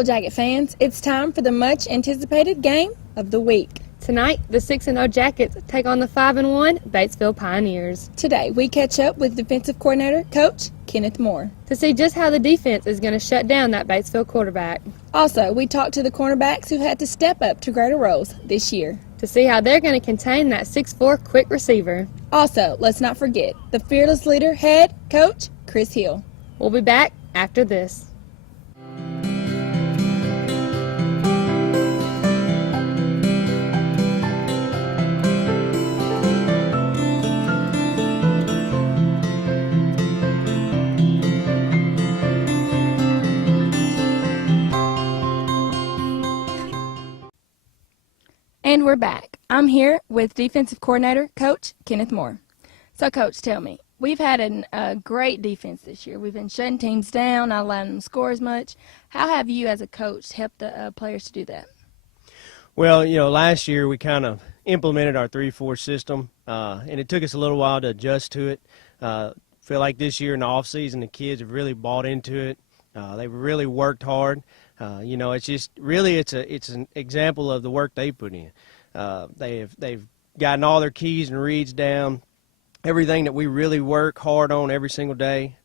Yellow Jacket fans, it's time for the much-anticipated game of the week. Tonight, the 6-0 Jackets take on the 5-1 Bastesville Pioneers. Today, we catch up with defensive coordinator, Coach Kenneth Moore, to see just how the defense is going to shut down that Bastesville quarterback. Also, we talked to the cornerbacks who had to step up to greater roles this year, to see how they're going to contain that 6'4" quick receiver. Also, let's not forget the fearless leader, head coach Chris Hill. We'll be back after this. And we're back. I'm here with defensive coordinator, Coach Kenneth Moore. So, Coach, tell me, we've had a great defense this year. We've been shutting teams down, not allowing them to score as much. How have you as a coach helped the players to do that? Well, last year we kind of implemented our 3-4 system, and it took us a little while to adjust to it. Feel like this year in the offseason the kids have really bought into it. They've really worked hard. It's just really it's an example of the work they put in. They've gotten all their keys and reads down, everything that we really work hard on every single day.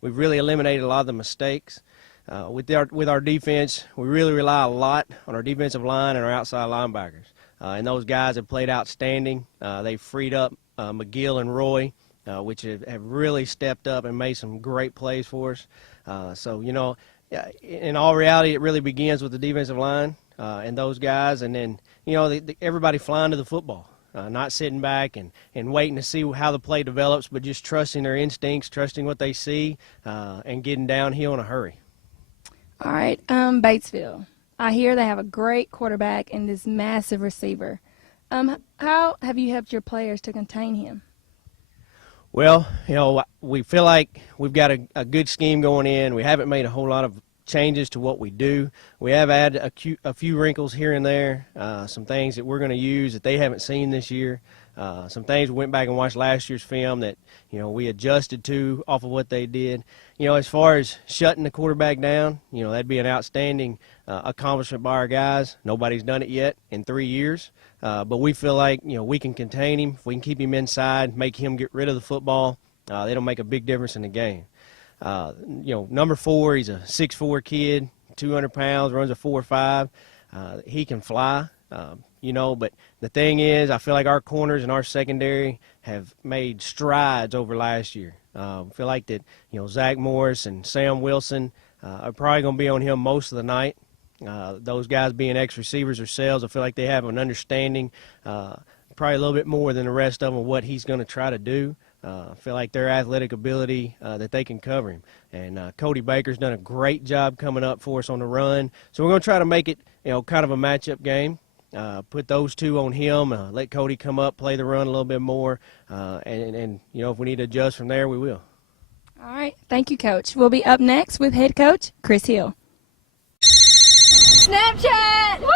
We've really eliminated a lot of the mistakes. With our defense, we really rely a lot on our defensive line and our outside linebackers. And those guys have played outstanding. They've freed up McGill and Roy, which have really stepped up and made some great plays for us. In all reality, it really begins with the defensive line and those guys, and then everybody flying to the football, not sitting back and waiting to see how the play develops, but just trusting their instincts, trusting what they see, and getting downhill in a hurry. All right, Batesville. I hear they have a great quarterback and this massive receiver. How have you helped your players to contain him? Well, we feel like we've got a good scheme going in. We haven't made a whole lot of changes to what we do. We have added a few wrinkles here and there, some things that we're going to use that they haven't seen this year, some things we went back and watched last year's film that, we adjusted to off of what they did. As far as shutting the quarterback down, that'd be an outstanding accomplishment by our guys. Nobody's done it yet in 3 years. But we feel like, we can contain him. If we can keep him inside, make him get rid of the football, it'll make a big difference in the game. Number 4, he's a 6'4" kid, 200 pounds, runs a 4.5. He can fly, but the thing is, I feel like our corners and our secondary have made strides over last year. I feel like that, Zach Morris and Sam Wilson are probably going to be on him most of the night. Those guys being ex-receivers themselves, I feel like they have an understanding, probably a little bit more than the rest of them, what he's going to try to do. I feel like their athletic ability, that they can cover him. And Cody Baker's done a great job coming up for us on the run. So we're going to try to make it, kind of a matchup game. Put those two on him, let Cody come up, play the run a little bit more, and if we need to adjust from there, we will. All right. Thank you, Coach. We'll be up next with head coach Chris Hill. Snapchat! Woo!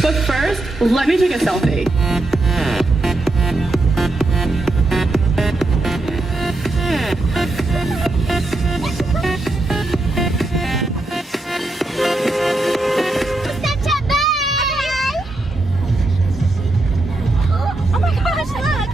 But first, let me take a selfie. Snapchat back! Oh my gosh, look!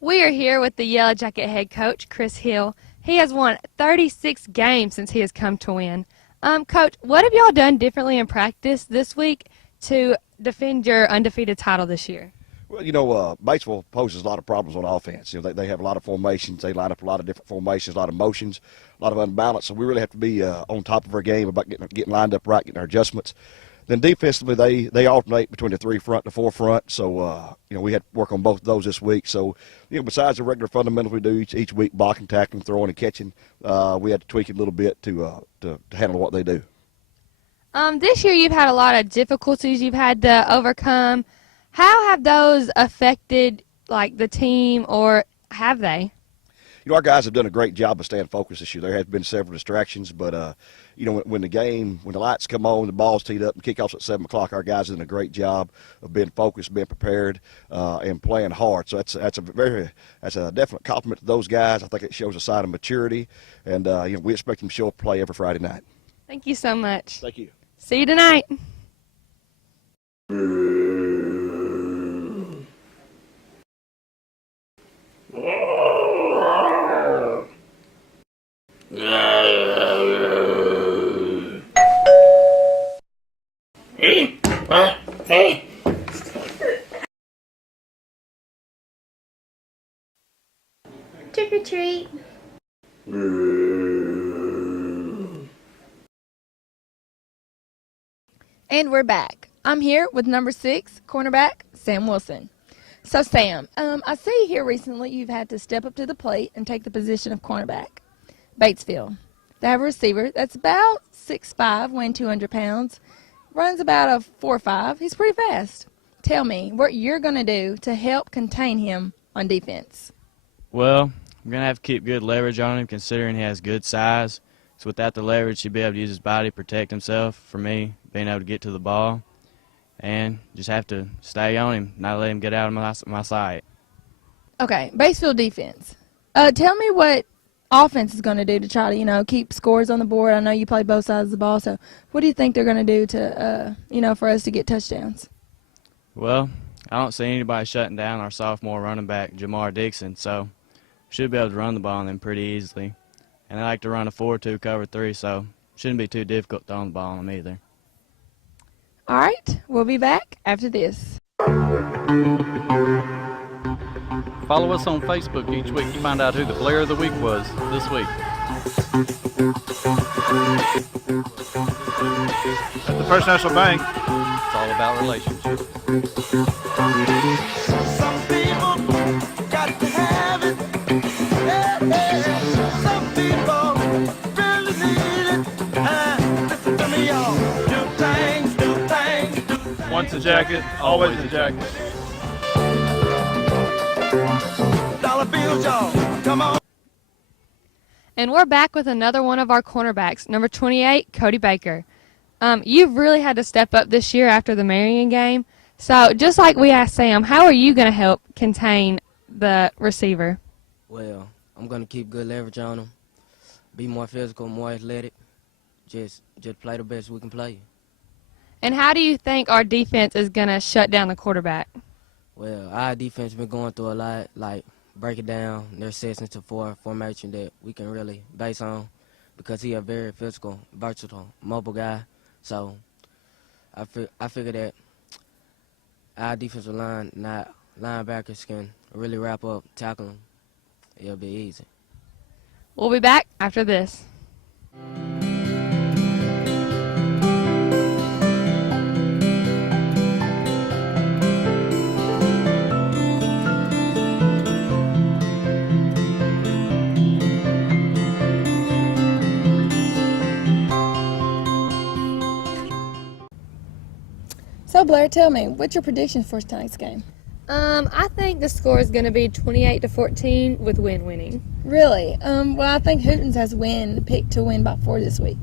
We are here with the Yellow Jacket head coach, Chris Hill. He has won 36 games since he has come to win. Coach, what have y'all done differently in practice this week to defend your undefeated title this year? Well, Batesville poses a lot of problems on offense. They have a lot of formations. They line up a lot of different formations, a lot of motions, a lot of unbalance. So we really have to be on top of our game about getting lined up right, getting our adjustments. Then defensively, they alternate between the 3 front and the 4 front. So, we had to work on both of those this week. So, besides the regular fundamentals we do each week, blocking, tackling, throwing, and catching, we had to tweak it a little bit to handle what they do. This year you've had a lot of difficulties you've had to overcome. How have those affected, the team, or have they? our guys have done a great job of staying focused this year. There has been several distractions, but when the lights come on, the ball's teed up, and kickoffs at 7 o'clock, our guys are doing a great job of being focused, being prepared, and playing hard. So that's a definite compliment to those guys. I think it shows a sign of maturity, and we expect them to show up play every Friday night. Thank you so much. Thank you. See you tonight. Trick or treat. And we're back. I'm here with number 6, cornerback, Sam Wilson. So, Sam, I see here recently you've had to step up to the plate and take the position of cornerback. Batesville. They have a receiver that's about 6'5", weighing 200 pounds, runs about a 4.5. He's pretty fast. Tell me what you're going to do to help contain him on defense. Well, I'm going to have to keep good leverage on him considering he has good size. So without the leverage, he'll be able to use his body to protect himself. For me, being able to get to the ball. And just have to stay on him, not let him get out of my sight. Okay, Batesville defense. Tell me what offense is going to do to try to, keep scores on the board. I know you play both sides of the ball, so what do you think they're going to do to, for us to get touchdowns? Well, I don't see anybody shutting down our sophomore running back, Jamar Dixon, so should be able to run the ball on them pretty easily. And I like to run a 4-2 cover 3, so shouldn't be too difficult throwing the ball on them either. All right, we'll be back after this. Follow us on Facebook each week to find out who the player of the week was this week. At the First National Bank, It's all about relationships. Some people got to have it. Some people really need it. Listen to me, y'all. Do things, do things. once a jacket, always a jacket. Dollar bills, y'all. Come on. And we're back with another one of our cornerbacks, number 28, Cody Baker. You've really had to step up this year after the Marion game. So just like we asked Sam, how are you going to help contain the receiver? Well, I'm going to keep good leverage on him, be more physical, more athletic, just play the best we can play. And how do you think our defense is going to shut down the quarterback? Well, our defense been going through a lot, like break it down, their sets into formation that we can really base on because he a very physical, versatile, mobile guy. So I figure that our defensive line, not linebackers, can really wrap up, tackle him. It'll be easy. We'll be back after this. So, Blair, tell me, what's your prediction for tonight's game? I think the score is going to be 28-14 with Win winning. Really? Well, I think Hootens has picked to win by 4 this week.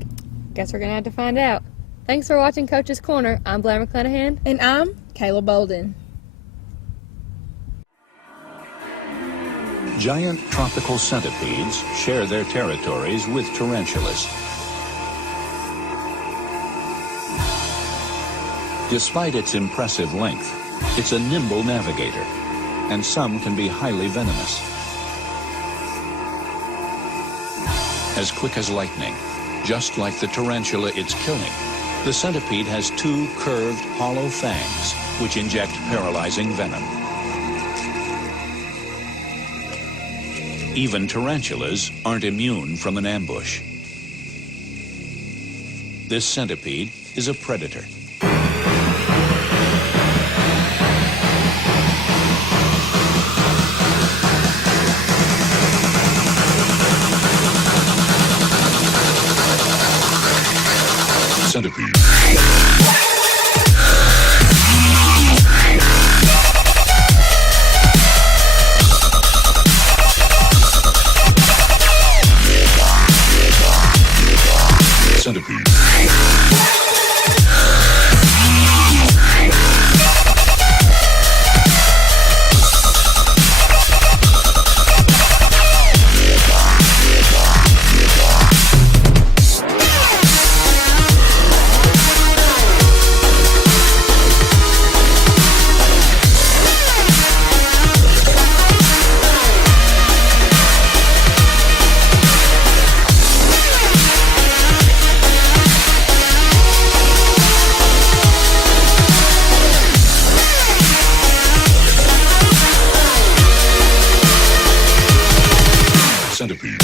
Guess we're going to have to find out. Thanks for watching Coach's Corner. I'm Blair McClanahan. And I'm Kayla Bolden. Giant tropical centipedes share their territories with tarantulas. Despite its impressive length, it's a nimble navigator, and some can be highly venomous. As quick as lightning, just like the tarantula it's killing, the centipede has 2 curved, hollow fangs which inject paralyzing venom. Even tarantulas aren't immune from an ambush. This centipede is a predator. Centipede. centipede.